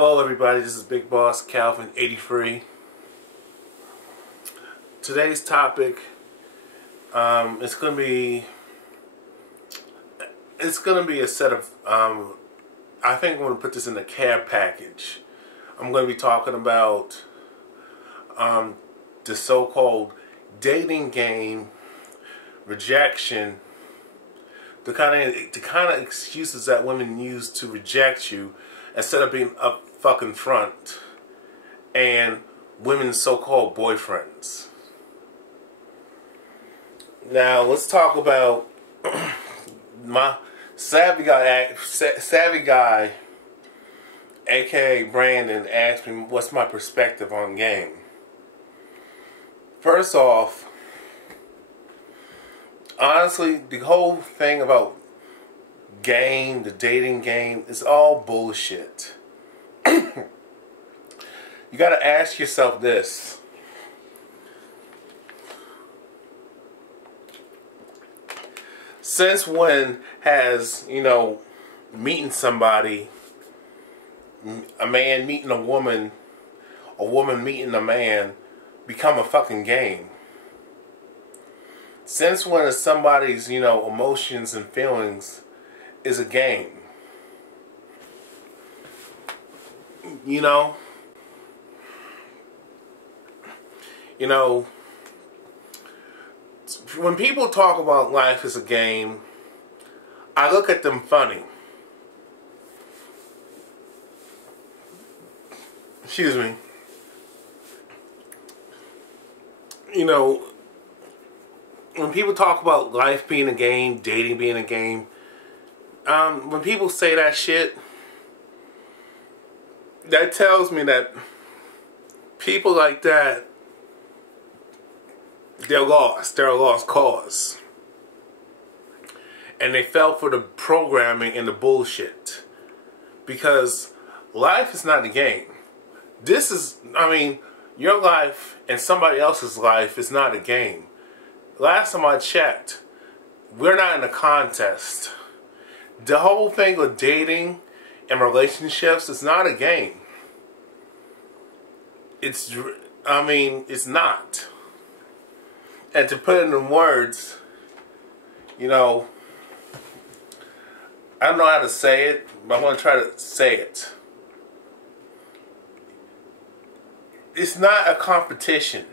Hello everybody, this is Big Boss Calvin 83. Today's topic it's gonna be a set of I think I'm gonna put this in a care package. I'm gonna be talking about the so-called dating game, rejection, the kind of excuses that women use to reject you instead of being up fucking front, and women's so-called boyfriends. Now let's talk about my savvy guy, aka Brandon, asked me what's my perspective on game. First off, honestly, the whole thing about game, the dating game, is all bullshit. You gotta ask yourself this. Since when has, meeting somebody, a man meeting a woman meeting a man, become a fucking game? Since when is somebody's, emotions and feelings is a game? When people talk about life as a game, I look at them funny. Excuse me. When people talk about life being a game, dating being a game, when people say that shit, that tells me that people like that, they're lost. They're a lost cause. And they fell for the programming and the bullshit. Because life is not a game. This is, your life and somebody else's life is not a game. Last time I checked, we're not in a contest. The whole thing with dating and relationships is not a game. It's not. And to put it in words, I don't know how to say it, but I'm going to try to say it. It's not a competition.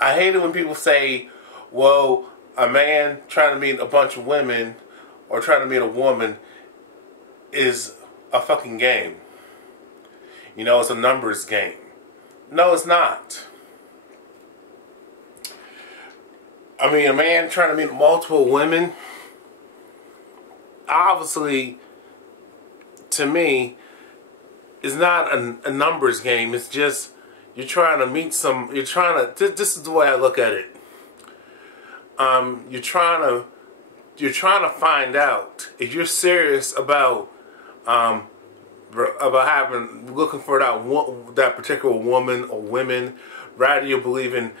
I hate it when people say, well, a man trying to meet a bunch of women or trying to meet a woman is a fucking game. It's a numbers game. No, it's not. A man trying to meet multiple women, obviously, to me, is not a numbers game. It's just, you're trying to meet this is the way I look at it. You're trying to find out if you're serious about looking for that particular woman or women, rather you believe in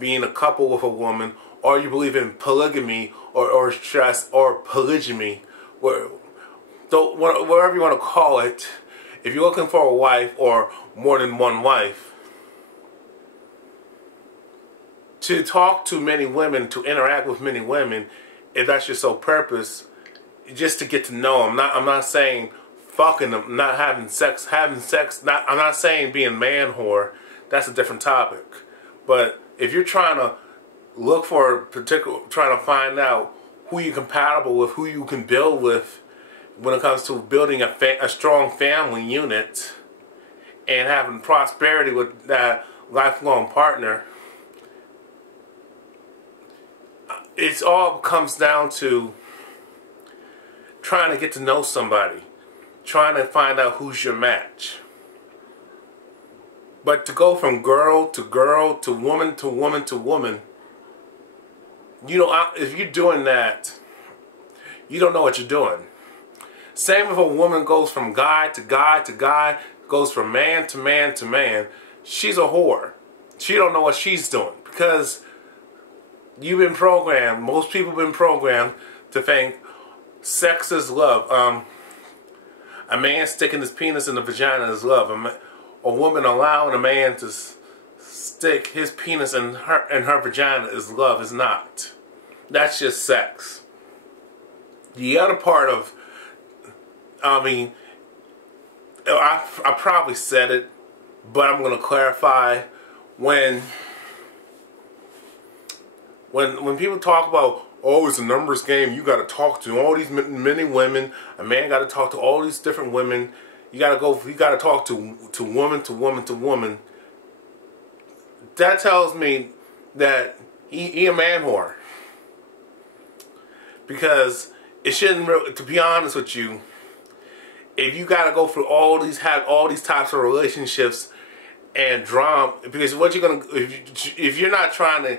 being a couple with a woman, or you believe in polygamy or stress or polygyny, whatever you want to call it. If you're looking for a wife or more than one wife, to talk to many women, to interact with many women, if that's your sole purpose, just to get to know them. I'm not saying fucking them, not having sex. I'm not saying being man whore. That's a different topic. But if you're trying to look for trying to find out who you're compatible with, who you can build with when it comes to building a strong family unit and having prosperity with that lifelong partner, it all comes down to trying to get to know somebody, trying to find out who's your match. But to go from girl to girl to woman to woman to woman, if you're doing that, you don't know what you're doing. Same if a woman goes from guy to guy to guy, goes from man to man to man, she's a whore. She don't know what she's doing, because you've been programmed, most people have been programmed to think sex is love. A man sticking his penis in the vagina is love. A woman allowing a man to stick his penis in her vagina is love. Is not. That's just sex. The other part of, I mean, I probably said it, but I'm going to clarify. When people talk about, oh, it's a numbers game, you got to talk to all these many women, a man got to talk to all these different women, you got to talk to woman to woman to woman. That tells me that he a man whore. Because it shouldn't really, to be honest with you, if you got to go through have all these types of relationships and drama, because what you're gonna, if you're not trying to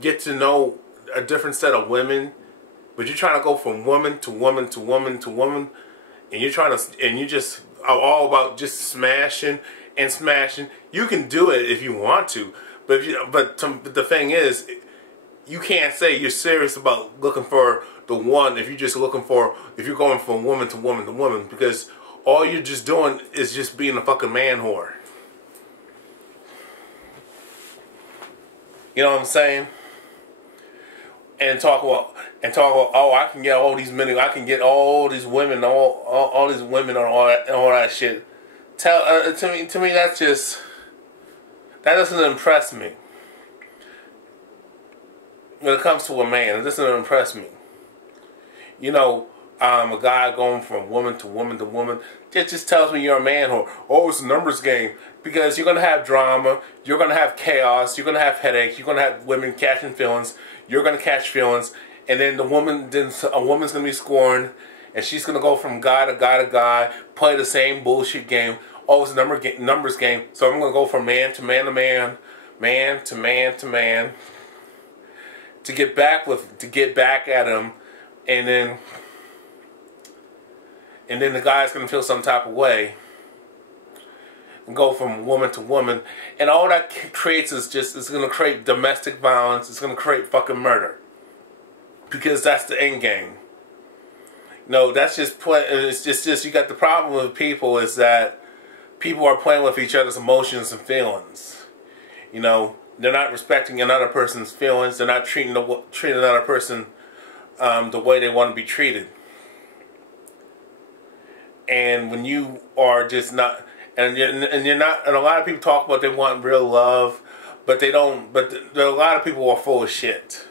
get to know a different set of women, but you're trying to go from woman to woman to woman to woman, and you just are all about just smashing and smashing, you can do it if you want to, but the thing is, you can't say you're serious about looking for the one if you're going from woman to woman to woman, because all you're just doing is just being a fucking man whore. You know what I'm saying? And talk about, oh, I can get all these men, I can get all these women, all these women on all that shit. To me, that doesn't impress me. When it comes to a man, it doesn't impress me. You know, a guy going from woman to woman to woman, it just tells me you're a man whore. Oh, it's a numbers game. Because you're going to have drama, you're going to have chaos, you're going to have headaches, you're going to have women catching feelings, you're going to catch feelings, and then a woman's going to be scorned, and she's going to go from guy to guy to guy, play the same bullshit game. Oh, it's a numbers game, so I'm going to go from man to man to man, man to man to man, to get back at him, and then the guy's going to feel some type of way. And go from woman to woman, and all that creates is it's going to create domestic violence. It's going to create fucking murder, because that's the end game. No, that's just it's just you got the problem with people is that people are playing with each other's emotions and feelings. You know, they're not respecting another person's feelings. They're not treating another person the way they want to be treated. And when you are just not. And you're not, and a lot of people talk about they want real love, but they don't. But there are a lot of people who are full of shit.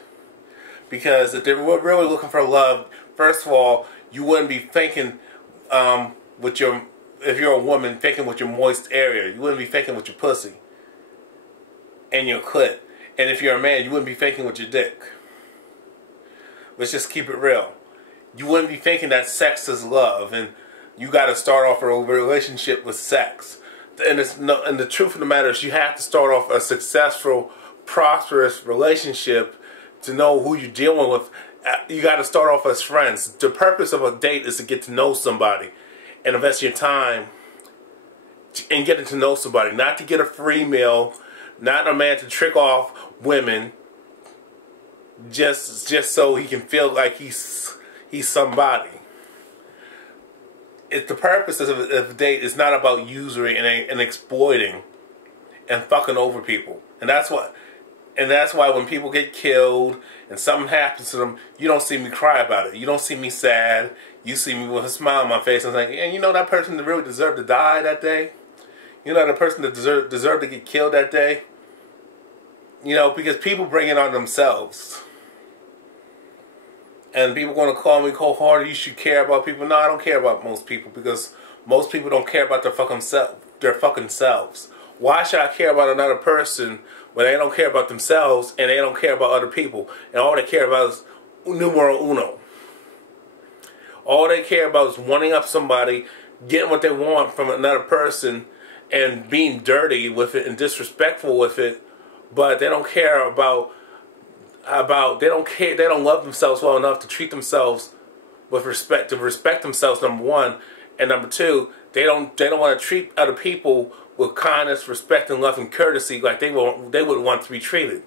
Because if they were really looking for love, first of all, you wouldn't be thinking if you're a woman, thinking with your moist area. You wouldn't be thinking with your pussy and your clit. And if you're a man, you wouldn't be thinking with your dick. Let's just keep it real. You wouldn't be thinking that sex is love, and you got to start off a relationship with sex. And the truth of the matter is you have to start off a successful, prosperous relationship to know who you're dealing with. You got to start off as friends. The purpose of a date is to get to know somebody and invest your time in getting to know somebody. Not to get a free meal, not a man to trick off women just so he can feel like he's somebody. The purpose of a date is not about usury and exploiting and fucking over people. And that's why when people get killed and something happens to them, you don't see me cry about it. You don't see me sad. You see me with a smile on my face and like, and you know that person that really deserved to die that day? You know that person that deserved to get killed that day? You know, because people bring it on themselves. And people going to call me cold hearted. You should care about people. No, I don't care about most people, because most people don't care about their fucking selves. Why should I care about another person when they don't care about themselves and they don't care about other people, and all they care about is numero uno? All they care about is wanting up somebody, getting what they want from another person, and being dirty with it and disrespectful with it. But they don't care about they don't love themselves well enough to treat themselves with respect, to respect themselves, number one, and number two, they don't want to treat other people with kindness, respect, and love and courtesy like they would want to be treated.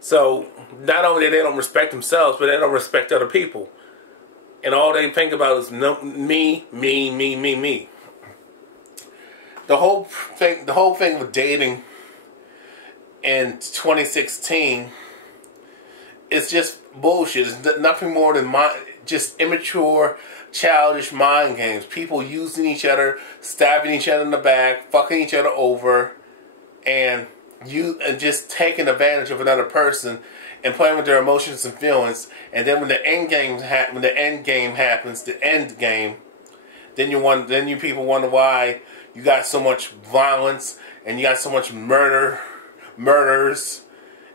So not only they don't respect themselves, but they don't respect other people. and all they think about is no, me, me, me, me, me. The whole thing with dating in 2016 is just bullshit. It's nothing more than just immature, childish mind games. People using each other, stabbing each other in the back, fucking each other over, and just taking advantage of another person and playing with their emotions and feelings. And then when the end game happens, then you people wonder why you got so much violence and you got so much murders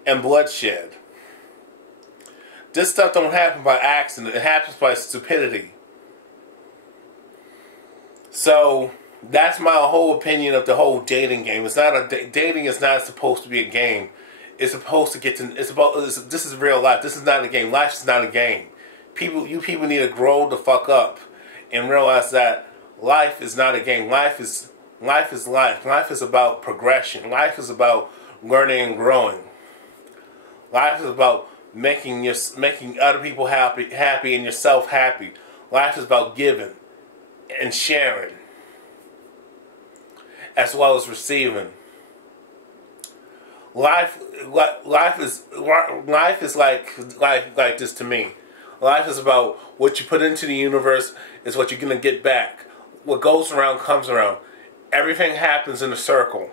and bloodshed. This stuff don't happen by accident. It happens by stupidity. So that's my whole opinion of the whole dating game. It's not dating is not supposed to be a game. It's supposed to get to. This is real life. This is not a game. Life is not a game. You people need to grow the fuck up and realize that life is not a game. Life is life. Life is about progression. Life is about learning and growing. Life is about making other people happy and yourself happy. Life is about giving and sharing, as well as receiving. Life is like this to me. Life is about what you put into the universe is what you're gonna get back. What goes around comes around. Everything happens in a circle.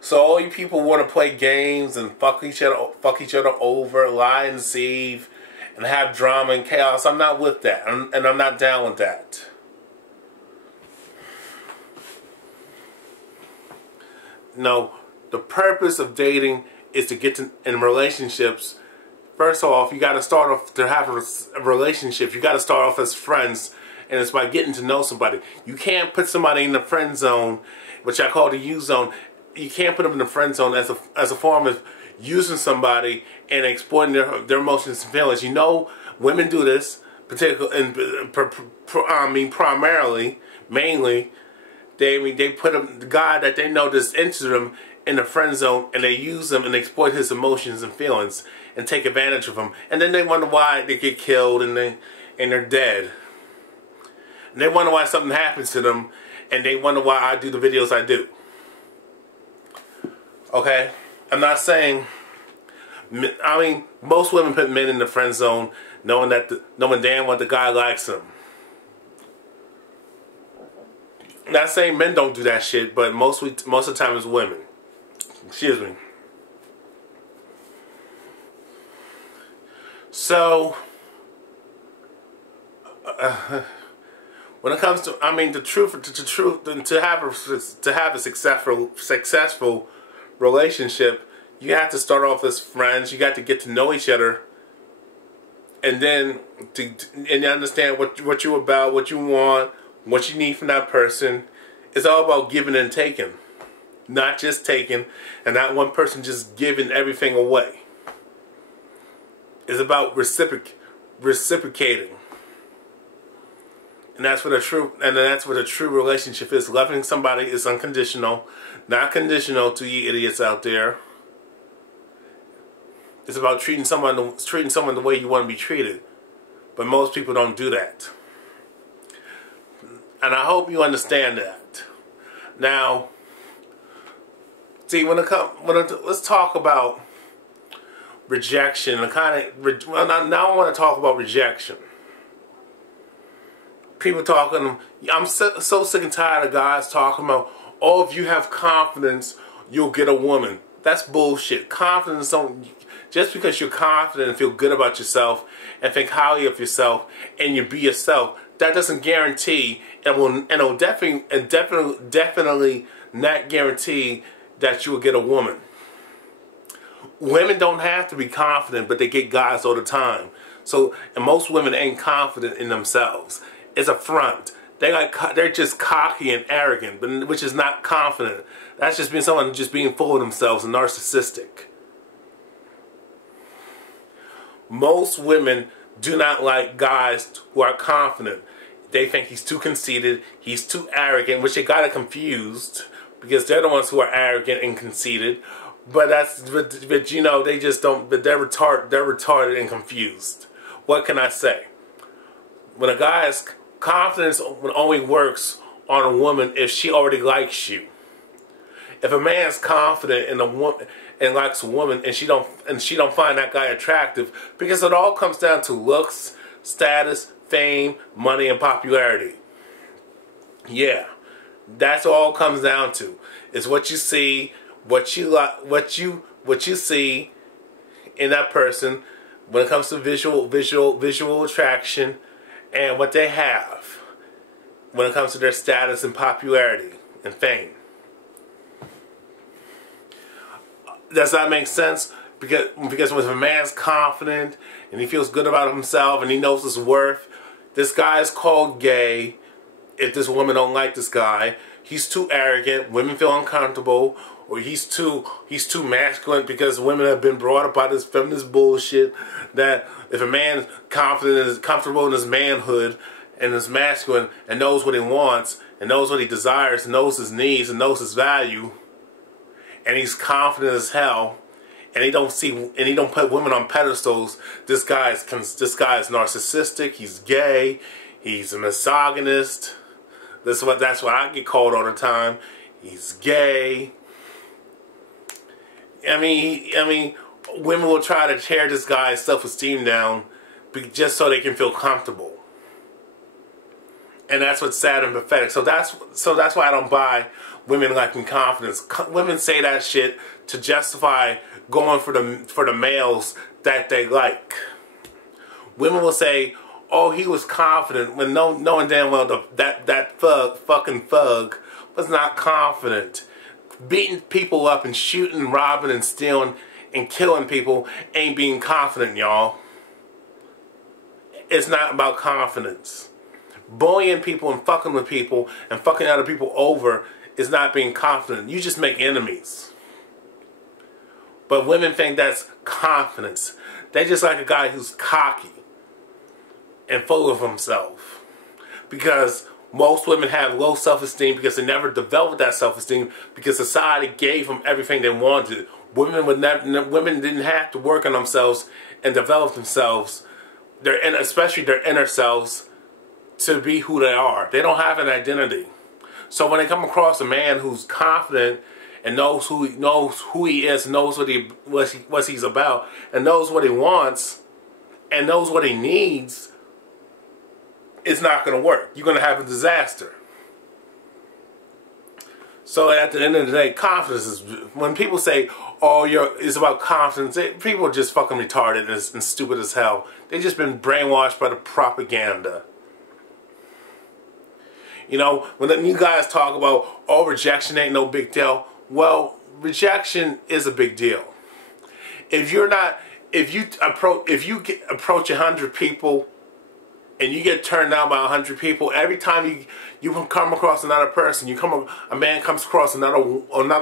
So all you people want to play games and fuck each other over, lie and deceive, and have drama and chaos. I'm not with that, and I'm not down with that. No, the purpose of dating is to get in relationships. First off, you got to start off to have a relationship. You got to start off as friends, and it's by getting to know somebody. You can't put somebody in the friend zone, which I call the U zone. You can't put them in the friend zone as a form of using somebody and exploiting their emotions and feelings. You know, women do this, mainly. They put the guy that they know that's into them in the friend zone, and they use him and exploit his emotions and feelings and take advantage of him. And then they wonder why they get killed and they're dead. And they wonder why something happens to them, and they wonder why I do the videos I do. Okay? I'm not saying... I mean, most women put men in the friend zone knowing damn well the guy likes them. Not saying men don't do that shit, but most of the time it's women. Excuse me. So, when it comes to, I mean, the truth, to have a successful relationship, you have to start off as friends. You got to get to know each other, and then and understand what you're about, what you want, what you need from that person. It's all about giving and taking, not just taking, and not one person just giving everything away. It's about reciprocating, and that's what a true relationship is. Loving somebody is unconditional, not conditional to you idiots out there. It's about treating someone the way you want to be treated, but most people don't do that. And I hope you understand that. Now, see, let's talk about rejection. Now I want to talk about rejection. People talking. I'm so sick and tired of guys talking about, oh, if you have confidence, you'll get a woman. That's bullshit. Confidence don't. Just because you're confident and feel good about yourself and think highly of yourself and you be yourself, that doesn't guarantee and will definitely not guarantee that you will get a woman. Women don't have to be confident, but they get guys all the time. So, and most women ain't confident in themselves. It's a front. They're just cocky and arrogant, which is not confident. That's just someone just being full of themselves and narcissistic. Most women do not like guys who are confident. They think he's too conceited, he's too arrogant, which they got it confused because they're the ones who are arrogant and conceited. but you know, they just don't. But they're retarded and confused. What can I say? When a guy's confidence only works on a woman if she already likes you. If a man's confident in a woman and likes a woman and she don't find that guy attractive, because it all comes down to looks, status, fame, money, and popularity. Yeah, that's all it comes down to. Is what you see, what you see in that person when it comes to visual attraction, and what they have when it comes to their status and popularity and fame. Does that make sense? Because when a man's confident and he feels good about himself and he knows his worth, this guy is called gay. If this woman don't like this guy, he's too arrogant. Women feel uncomfortable, or he's too masculine, because women have been brought up by this feminist bullshit that if a man's confident and is comfortable in his manhood and is masculine and knows what he wants and knows what he desires and knows his needs and knows his value, and he's confident as hell, and he don't put women on pedestals, this guy is narcissistic. He's gay. He's a misogynist. That's what I get called all the time. He's gay. I mean, women will try to tear this guy's self-esteem down just so they can feel comfortable. And that's what's sad and pathetic. So that's why I don't buy women lacking confidence. Women say that shit to justify going for the males that they like. Women will say, "Oh, he was confident," when knowing damn well that fucking thug was not confident. Beating people up and shooting, robbing, and stealing and killing people ain't being confident, y'all. It's not about confidence. Bullying people and fucking with people and fucking other people over is not being confident. You just make enemies. But women think that's confidence. They just like a guy who's cocky and full of himself. Because most women have low self-esteem because they never developed that self-esteem, because society gave them everything they wanted. Women didn't have to work on themselves and develop themselves, especially their inner selves, to be who they are. They don't have an identity. So when they come across a man who's confident and knows who he is, knows what he's about, and knows what he wants, and knows what he needs, it's not going to work. You're going to have a disaster. So at the end of the day, confidence is, when people say, "Oh, it's about confidence," people are just fucking retarded and stupid as hell. They've just been brainwashed by the propaganda. You know, when you guys talk about, "Oh, rejection ain't no big deal," well, rejection is a big deal. If you approach 100 people and you get turned down by 100 people, every time you come across another person, a man comes across another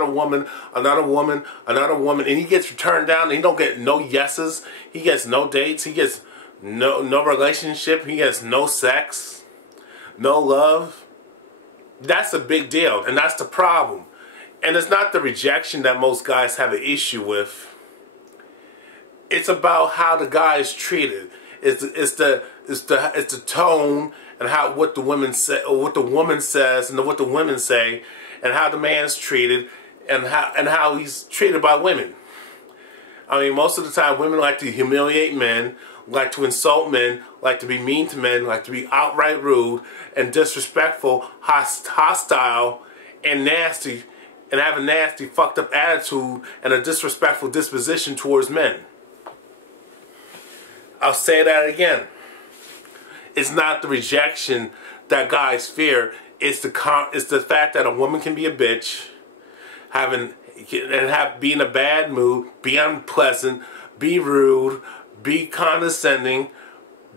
woman, and he gets turned down, and he don't get no yeses, he gets no dates, he gets no relationship, he gets no sex, no love. That's a big deal, and that's the problem. And it's not the rejection that most guys have an issue with. It's about how the guy is treated. It's the tone and what the women say, or what the woman says, and what the women say, and how the man's treated, and how he's treated by women. I mean, most of the time, women like to humiliate men, like to insult men, like to be mean to men, like to be outright rude and disrespectful, hostile, and nasty, and have a nasty, fucked up attitude and a disrespectful disposition towards men. I'll say that again. It's not the rejection that guys fear. It's the fact that a woman can be a bitch, be in a bad mood, be unpleasant, be rude, be condescending,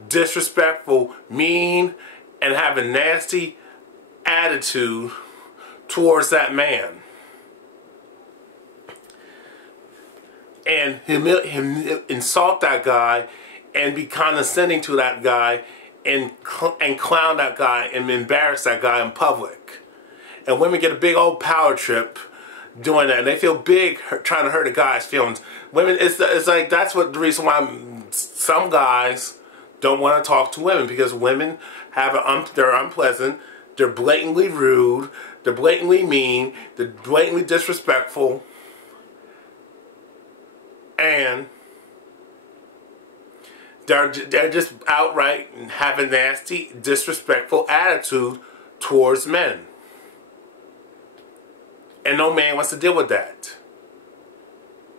disrespectful, mean, and have a nasty attitude towards that man. And insult that guy, and be condescending to that guy, and clown that guy, and embarrass that guy in public. And women get a big old power trip doing that, and they feel big trying to hurt a guy's feelings. Women, it's like that's what the reason why some guys don't want to talk to women, because women have they're unpleasant, they're blatantly rude, they're blatantly mean, they're blatantly disrespectful, and they're just outright have a nasty, disrespectful attitude towards men. And no man wants to deal with that.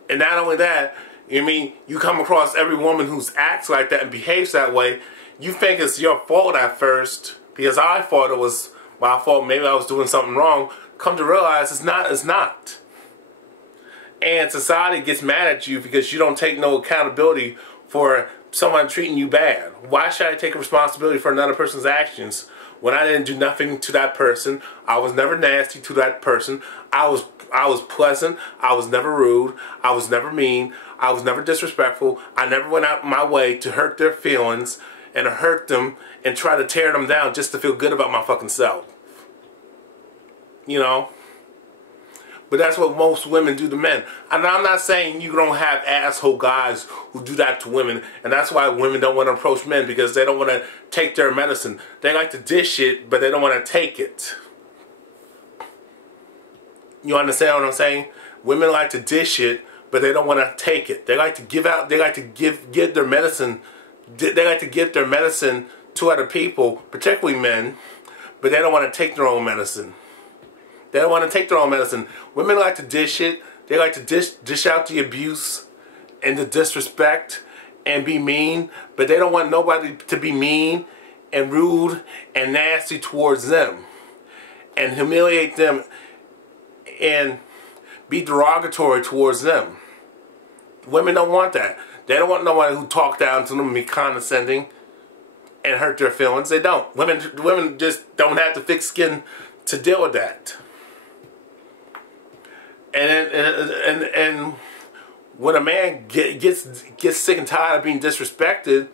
And not only that, you come across every woman who acts like that and behaves that way, you think it's your fault at first, because I thought it was my fault, maybe I was doing something wrong. Come to realize it's not. And society gets mad at you because you don't take no accountability for someone treating you bad. Why should I take responsibility for another person's actions when I didn't do nothing to that person? I was never nasty to that person. I was pleasant. I was never rude. I was never mean. I was never disrespectful. I never went out my way to hurt their feelings and to hurt them and try to tear them down just to feel good about my fucking self. You know? But that's what most women do to men. And I'm not saying you don't have asshole guys who do that to women. And that's why women don't want to approach men, because they don't want to take their medicine. They like to dish it, but they don't want to take it. You understand what I'm saying? Women like to dish it, but they don't want to take it. They like to give out, they like to give their medicine. They like to give their medicine to other people, particularly men, but they don't want to take their own medicine. They don't want to take their own medicine. Women like to dish it. They like to dish out the abuse and the disrespect and be mean, but they don't want nobody to be mean and rude and nasty towards them and humiliate them and be derogatory towards them. Women don't want that. They don't want nobody who talk down to them and be condescending and hurt their feelings. They don't. Women just don't have the thick skin to deal with that. And when a man gets sick and tired of being disrespected,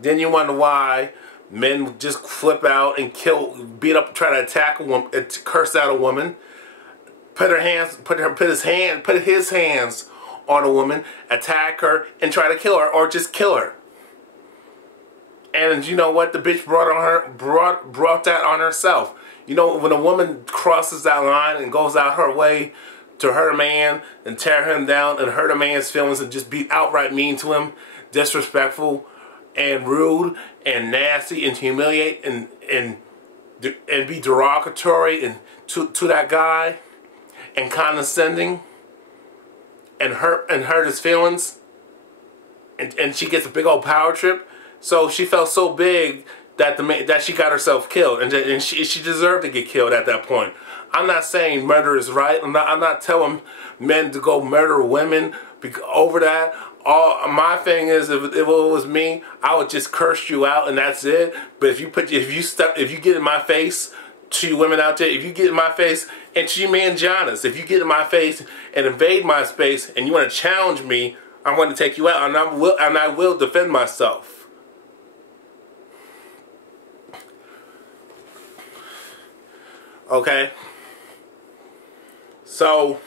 then you wonder why men just flip out and beat up, try to attack a woman, curse out a woman, put his hands on a woman, attack her, and try to kill her, or just kill her. And you know what? The bitch brought that on herself. You know, when a woman crosses that line and goes out her way to hurt a man and tear him down and hurt a man's feelings and just be outright mean to him, disrespectful and rude and nasty and humiliate and be derogatory and to that guy and condescending and hurt his feelings, and she gets a big old power trip. So she felt so big that she got herself killed, and she deserved to get killed at that point. I'm not saying murder is right. I'm not telling men to go murder women over that. My thing is, if it was me, I would just curse you out and that's it. But if you get in my face, to you women out there, if you get in my face, and to you mangianas, if you get in my face and invade my space and you want to challenge me, I'm going to take you out, and I will defend myself. Okay, so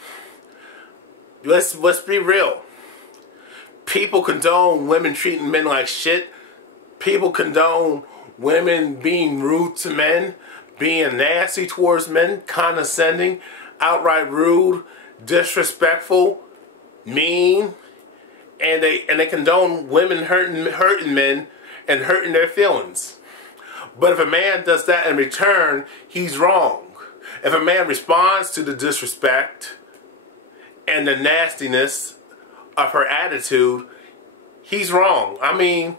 let's be real. People condone women treating men like shit. People condone women being rude to men, being nasty towards men, condescending, outright rude, disrespectful, mean, and they condone women hurting men and hurting their feelings. But if a man does that in return, he's wrong. If a man responds to the disrespect and the nastiness of her attitude, he's wrong. I mean,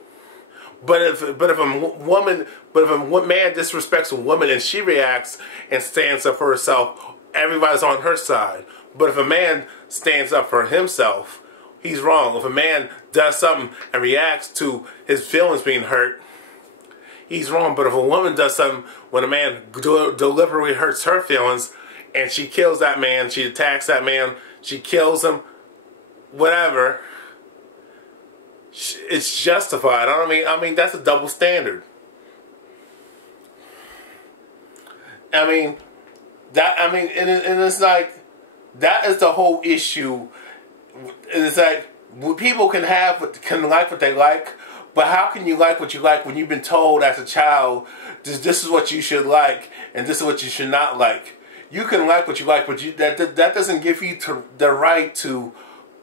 but if a man disrespects a woman and she reacts and stands up for herself, everybody's on her side. But if a man stands up for himself, he's wrong. If a man does something and reacts to his feelings being hurt, he's wrong. But if a woman does something when a man deliberately hurts her feelings and she kills that man, she attacks that man, she kills him, whatever, it's justified. I mean that's a double standard. And it's like, That is the whole issue. It's like people can like what they like, but how can you like what you like when you've been told as a child this is what you should like and this is what you should not like? You can like what you like, but that doesn't give you the right to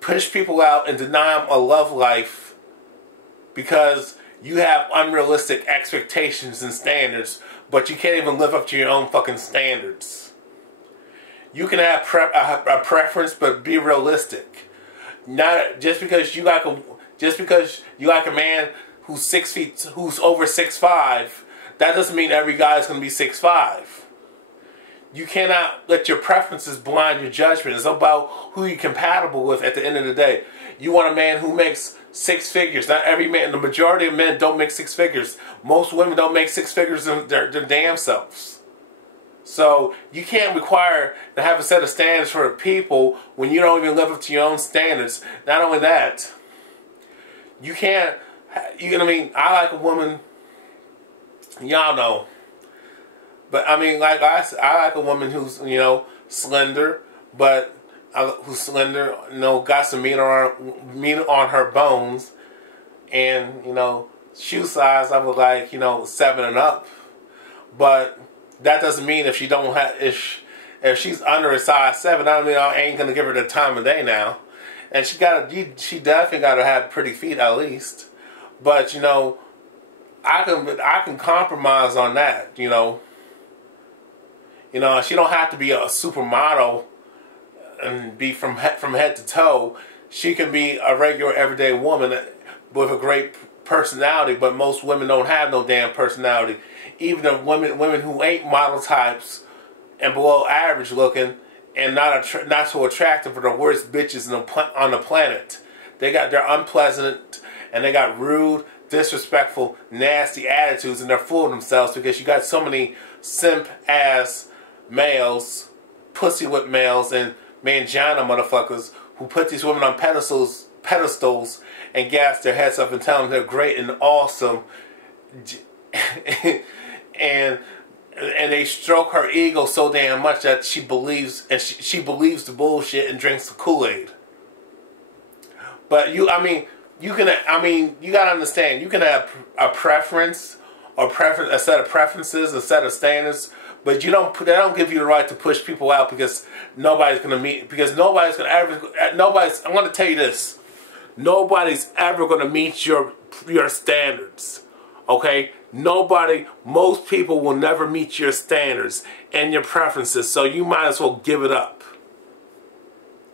push people out and deny them a love life because you have unrealistic expectations and standards, but you can't even live up to your own fucking standards. You can have a preference, but be realistic. Not just because you like a man who's 6 feet, who's over 6'5", that doesn't mean every guy is going to be 6'5". You cannot let your preferences blind your judgment. It's about who you're compatible with at the end of the day. You want a man who makes 6 figures. Not every man, the majority of men don't make 6 figures. Most women don't make 6 figures their damn selves. So you can't require to have a set of standards for people when you don't even live up to your own standards. Not only that, you can't, you know what I mean? I like a woman, y'all know. But I mean, like I like a woman who's, you know, slender, but who's slender, you know, got some meat on her bones, and you know, shoe size I would like, you know, 7 and up. But that doesn't mean if she don't have if she's under a size 7, I mean I ain't gonna give her the time of day now. And she definitely gotta have pretty feet at least. But you know, I can compromise on that, you know. You know, she don't have to be a supermodel and be from head to toe. She can be a regular everyday woman with a great personality, but most women don't have no damn personality. Even the women who ain't model types and below average looking and not so attractive are the worst bitches on the planet. They're unpleasant and they got rude, disrespectful, nasty attitudes, and they're full of themselves because you got so many simp ass males, pussy whip males, and mangina motherfuckers who put these women on pedestals and gas their heads up and tell them they're great and awesome, and they stroke her ego so damn much that she believes the bullshit and drinks the Kool-Aid. But you gotta understand, you can have a preference, a set of preferences, a set of standards. But they don't give you the right to push people out because I'm going to tell you this. Nobody's ever going to meet your standards. Okay? Most people will never meet your standards and your preferences. So you might as well give it up.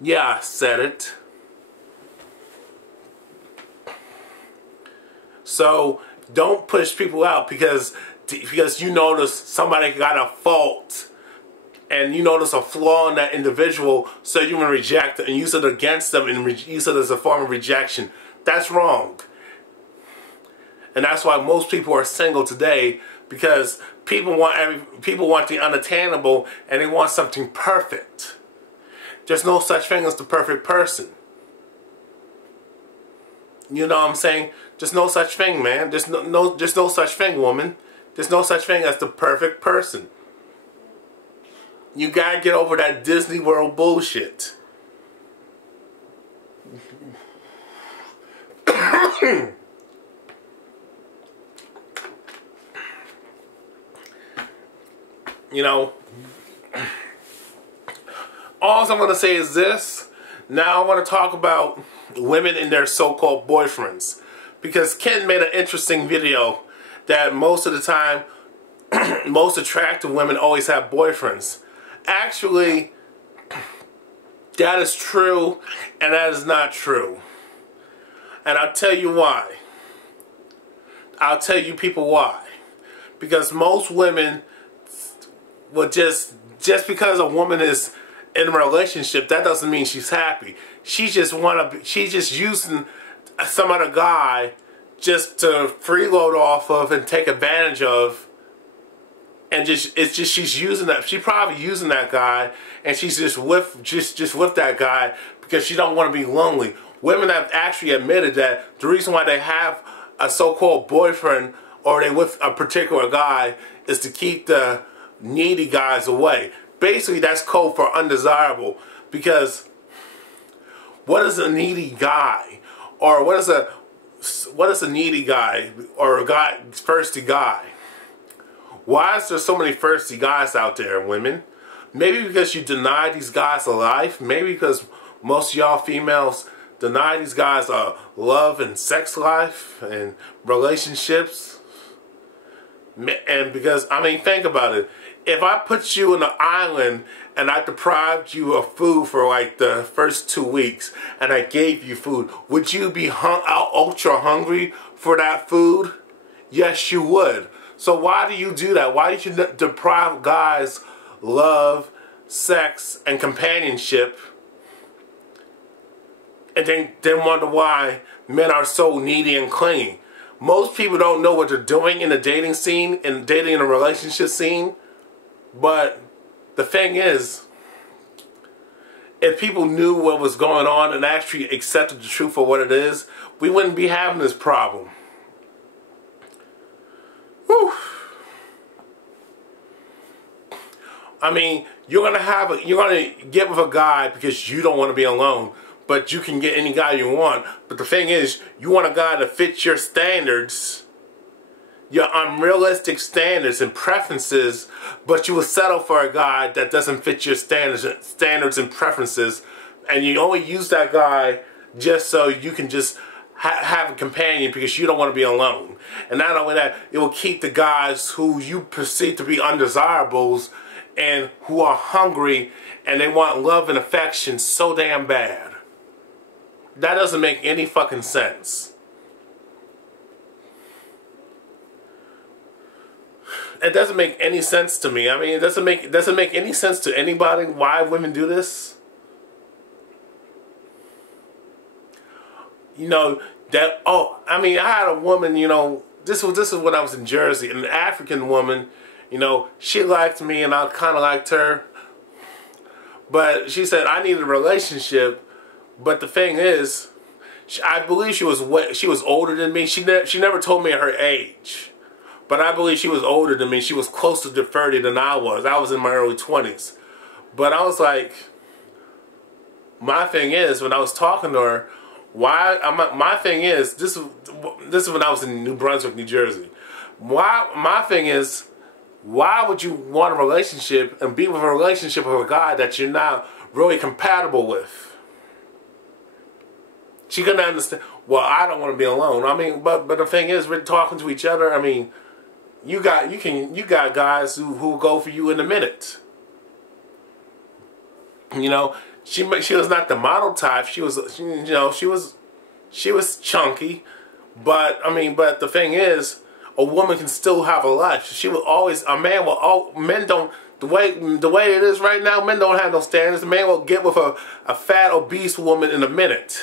Yeah, I said it. So don't push people out because you notice somebody got a fault and you notice a flaw in that individual, so you want to reject it and use it against them and use it as a form of rejection. That's wrong. And that's why most people are single today, because people want the unattainable and they want something perfect. There's no such thing as the perfect person. You know what I'm saying? There's no such thing, man. There's no such thing, woman. There's no such thing as the perfect person. You gotta get over that Disney World bullshit. You know, all I'm gonna say is this. Now I want to talk about women and their so-called boyfriends, because Ken made an interesting video that most of the time, most attractive women always have boyfriends. Actually, that is true, and that is not true. And I'll tell you why. I'll tell you people why. Because most women will just because a woman is in a relationship, that doesn't mean she's happy. She's just using some other guy just to freeload off of and take advantage of, and she's using that. She's probably using that guy, and she's just with that guy because she don't want to be lonely. Women have actually admitted that the reason why they have a so-called boyfriend or they with a particular guy is to keep the needy guys away. Basically, that's code for undesirable. Because what is a needy guy? Or what is a needy guy? Or a guy, thirsty guy? Why is there so many thirsty guys out there, women? Maybe because you deny these guys a life. Maybe because most of y'all females deny these guys a love and sex life and relationships. And because, I mean, think about it. If I put you in an island and I deprived you of food for like the first 2 weeks and I gave you food, would you be ultra hungry for that food? Yes, you would. So why do you do that? Why did you deprive guys love, sex, and companionship, and then wonder why men are so needy and clingy? Most people don't know what they're doing in the dating scene, in dating in a relationship scene. But the thing is, if people knew what was going on and actually accepted the truth for what it is, we wouldn't be having this problem. Whew. I mean, you're gonna get with a guy because you don't want to be alone, but you can get any guy you want. But the thing is, you want a guy that fits your standards, your unrealistic standards and preferences, but you will settle for a guy that doesn't fit your standards and preferences, and you only use that guy just so you can just have a companion because you don't want to be alone. And not only that, it will keep the guys who you perceive to be undesirables and who are hungry and they want love and affection so damn bad. That doesn't make any fucking sense. It doesn't make any sense to me. I mean, it doesn't make any sense to anybody why women do this. You know, that, oh, I mean, I had a woman, you know, this was when I was in Jersey, an African woman, you know, she liked me and I kind of liked her. But she said I needed a relationship. But the thing is, I believe she was older than me. She never told me her age. But I believe she was older than me. She was closer to 30 than I was. I was in my early 20s. But I was like, my thing is, when I was talking to her, my thing is, this is when I was in New Brunswick, New Jersey. My thing is, why would you want a relationship and be with a relationship with a guy that you're not really compatible with? She couldn't understand. Well, I don't want to be alone. I mean, but the thing is, we're talking to each other. I mean, you got guys who go for you in a minute. You know, she was not the model type. She was chunky, but I mean, but the thing is, a woman can still have a life. She will always, men don't, the way it is right now, men don't have no standards. A man will get with a fat, obese woman in a minute.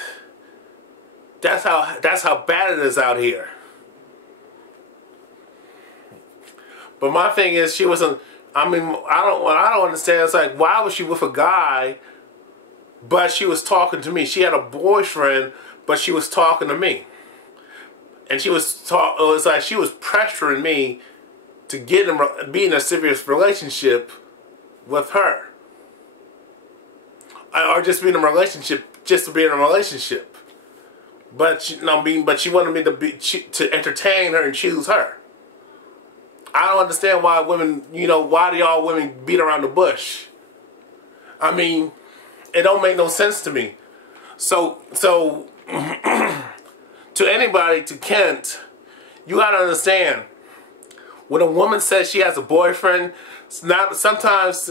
That's how bad it is out here. But my thing is, she wasn't. I mean, I don't understand. It's like, why was she with a guy, but she was talking to me? She had a boyfriend, but she was talking to me, and it was like she was pressuring me to be in a serious relationship with her, or just be in a relationship just to be in a relationship. But she wanted me to entertain her and choose her. I don't understand why women, you know, why do y'all women beat around the bush? I mean, it don't make no sense to me. So to anybody, to Kent, you gotta understand, when a woman says she has a boyfriend, sometimes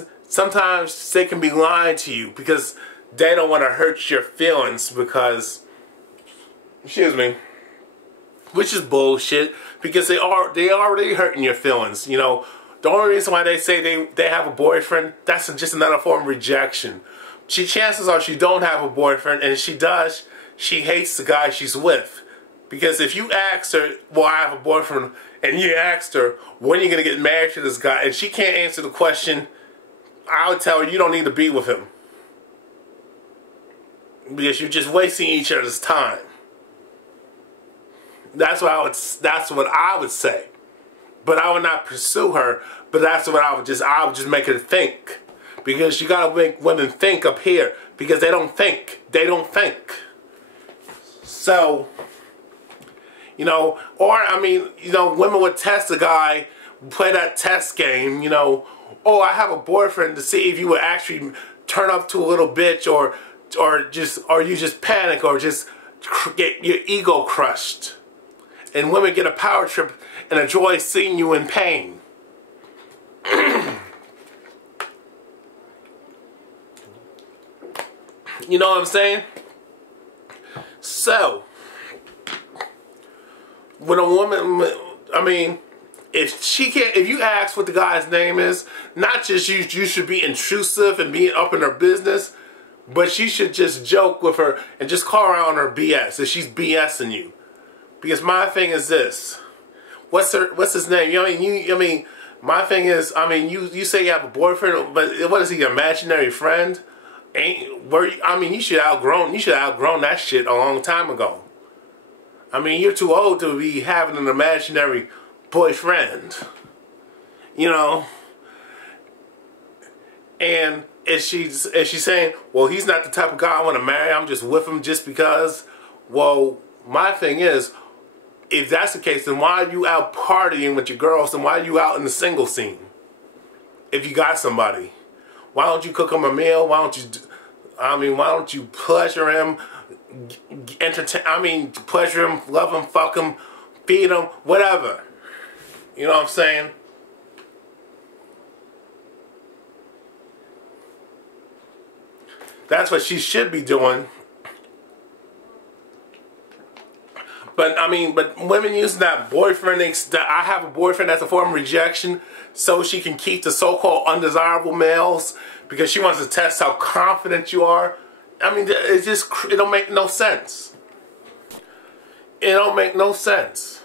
they can be lying to you because they don't want to hurt your feelings because, excuse me, which is bullshit, because they already hurting your feelings. You know, the only reason why they say they have a boyfriend, that's just another form of rejection. Chances are she don't have a boyfriend, and if she does, she hates the guy she's with. Because if you ask her, well, I have a boyfriend, and you asked her, when are you going to get married to this guy, and she can't answer the question, I would tell her, you don't need to be with him. Because you're just wasting each other's time. That's what I would say. But I would not pursue her, but that's what I would just make her think. Because you gotta make women think up here. because they don't think. They don't think. So, you know, or I mean, you know, women would test a guy, play that test game, you know, oh, I have a boyfriend, to see if you would actually turn up to a little bitch, or you just panic, or just get your ego crushed. And women get a power trip and enjoy seeing you in pain. You know what I'm saying? So, when a woman, I mean, if you ask what the guy's name is, not just you should be intrusive and be up in her business, but she should just joke with her and just call her out on her BS if she's BSing you. Because my thing is this: what's his name? You know, I mean, my thing is, I mean, you say you have a boyfriend, but what is he, your imaginary friend? I mean, you should have outgrown that shit a long time ago. I mean, you're too old to be having an imaginary boyfriend, you know. And is she saying, well, he's not the type of guy I want to marry, I'm just with him just because? Well, my thing is, if that's the case, then why are you out partying with your girls, and why are you out in the single scene? If you got somebody, why don't you cook him a meal? Why don't you pleasure him, pleasure him, love him, fuck him, feed him, whatever. You know what I'm saying? That's what she should be doing. But I mean, but women using that boyfriend, that I have a boyfriend, as a form of rejection, so she can keep the so-called undesirable males, because she wants to test how confident you are. I mean, it don't make no sense. It don't make no sense.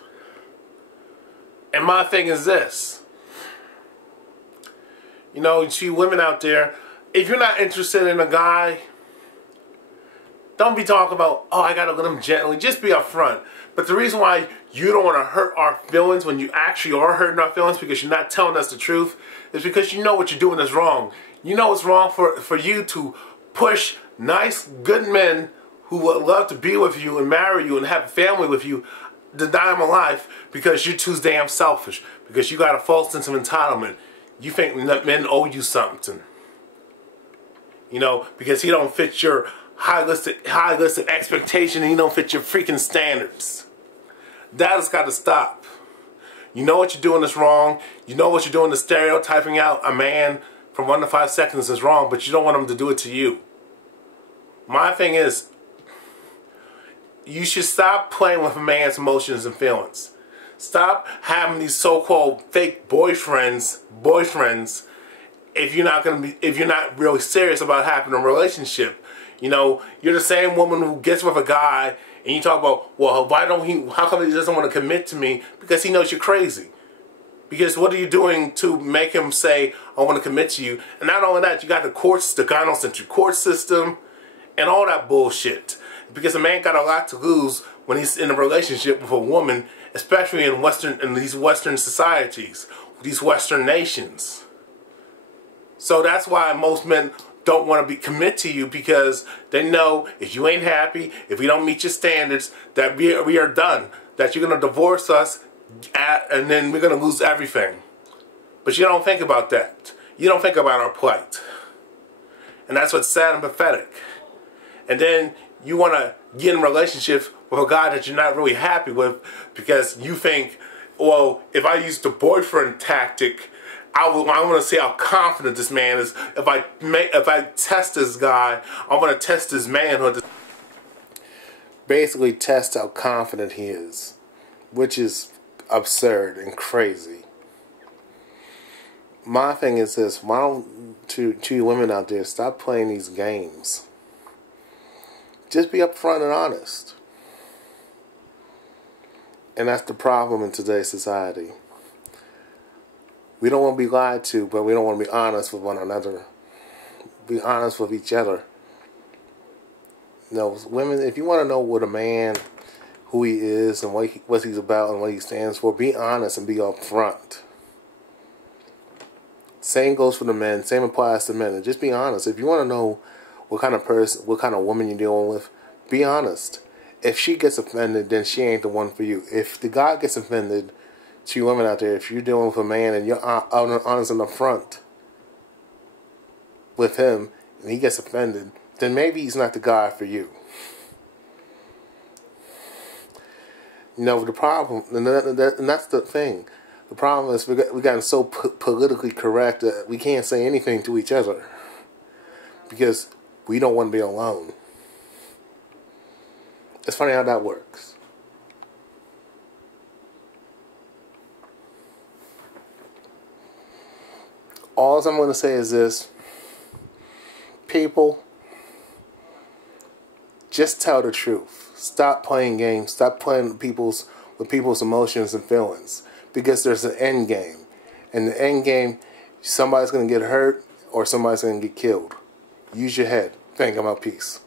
And my thing is this: you know, you see women out there, if you're not interested in a guy, don't be talking about, oh, I gotta let him gently. Just be upfront. But the reason why you don't want to hurt our feelings when you actually are hurting our feelings, because you're not telling us the truth, is because you know what you're doing is wrong. You know it's wrong for you to push nice, good men who would love to be with you and marry you and have a family with you, to die in life, because you're too damn selfish. Because you got a false sense of entitlement. You think that men owe you something. You know, because he don't fit your high list of expectation, and he don't fit your freaking standards. That has got to stop. You know what you're doing is wrong. You know what you're doing is stereotyping out a man from 1 to 5 seconds is wrong, but you don't want him to do it to you. My thing is, you should stop playing with a man's emotions and feelings. Stop having these so-called fake boyfriends if you're not really serious about having a relationship. You know, you're the same woman who gets with a guy and you talk about, well, how come he doesn't want to commit to me? Because he knows you're crazy. Because what are you doing to make him say, I want to commit to you? And not only that, you got the gynocentric court system and all that bullshit. Because a man got a lot to lose when he's in a relationship with a woman, especially in these Western societies, these Western nations. So that's why most men don't want to commit to you, because they know if you ain't happy, if we don't meet your standards, that we are done. That you're going to divorce us, and then we're going to lose everything. But you don't think about that. You don't think about our plight. And that's what's sad and pathetic. And then you want to get in a relationship with a guy that you're not really happy with, because you think, well, if I use the boyfriend tactic, I want to see how confident this man is. If I test this guy, I want to test his manhood. Basically test how confident he is, which is absurd and crazy. My thing is this: why don't to you women out there, stop playing these games. Just be upfront and honest. And that's the problem in today's society. We don't want to be lied to, but we don't want to be honest with one another. Be honest with each other. You know, women, if you want to know what a man, who he is, and what he's about, and what he stands for, be honest and be upfront. Same goes for the men. Same applies to men. And just be honest. If you want to know what kind of person, what kind of woman you're dealing with. Be honest. If she gets offended, then she ain't the one for you. If the guy gets offended, to you women out there, if you're dealing with a man and you're honest and upfront with him, and he gets offended, then maybe he's not the guy for you. You know, the problem, and that's the thing. The problem is we gotten so politically correct that we can't say anything to each other because we don't want to be alone. It's funny how that works. All I'm going to say is this. People, just tell the truth. Stop playing games. Stop playing with people's emotions and feelings. Because there's an end game. And the end game, somebody's going to get hurt or somebody's going to get killed. Use your head. Thank you. I'm out. Peace.